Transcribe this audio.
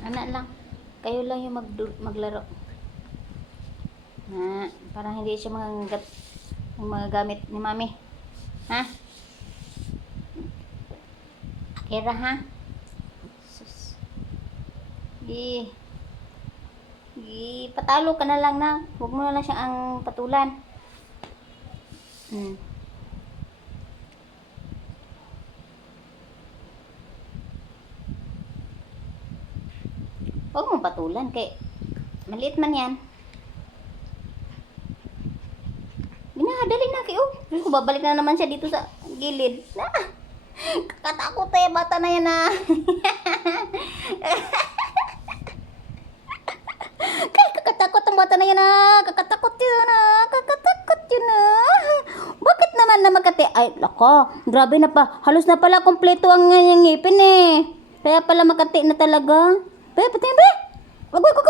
Anak lang. Kayo lang yung maglaro. Ha? Para hindi siya ng mga gamit ni mami. Ha? Akira ha? Sus. Patalo ka na lang na. Huwag mo na lang siyang ang patulan. Hmm. Huwag mong patulan kay maliit man yan. Dali na kayo. Babalik na naman siya dito sa gilid. Kakatakot bata na yan na. Kakatakot ang bata na yan na. Kakatakot yun na. Kakatakot yun na. Bakit naman na Makati? Ay, lako. Grabe na pa. Halos na pala kompleto ang ngipin eh. Kaya pala Makati na talaga. Be, pati be. Wag ko